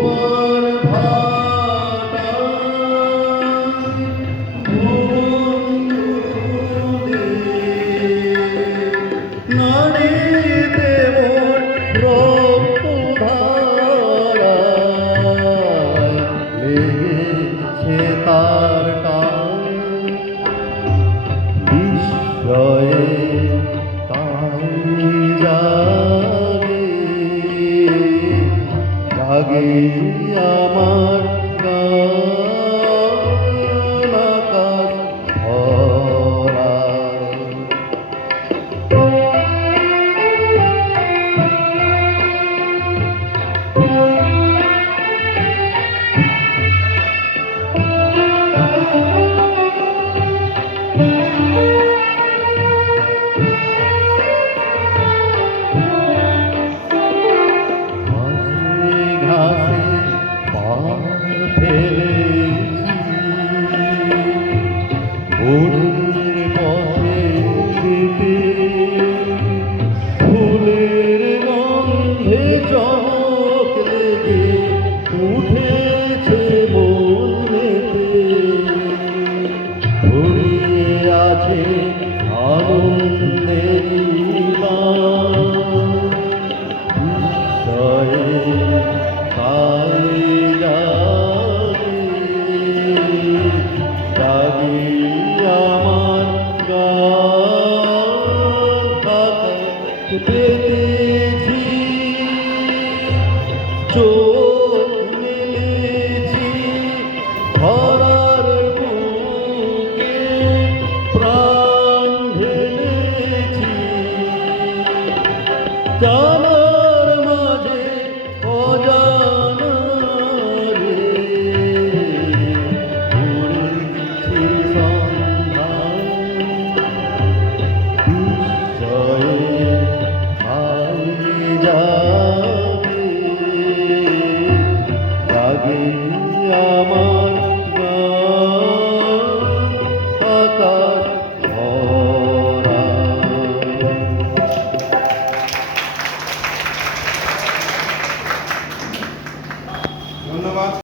জোয়ার ভাটা নাড়িতে মোর রক্তধারা লেগেছে তার টান বিস্ময়ে তাই জাগে জাগে আমার গান আকাশ ভরা। ঘাসে পা ফেলেছি ভোরের পথে যেতে ফুলের গন্ধে চমক লেগে উঠেছে মনেতে ঘুরিয়ে আছে আনন্দেরই তাই জাগে আমার গান পেতেছি চোখ মেলেছি ধরার বুকে প্রাণ ঢেলেছি জানার মাঝে অজানা রে ঘুরেছি সন্ধান বিস্ময়ে আই জাগে জাগে আমার গান আকাশ ভরা। ধন্যবাদ।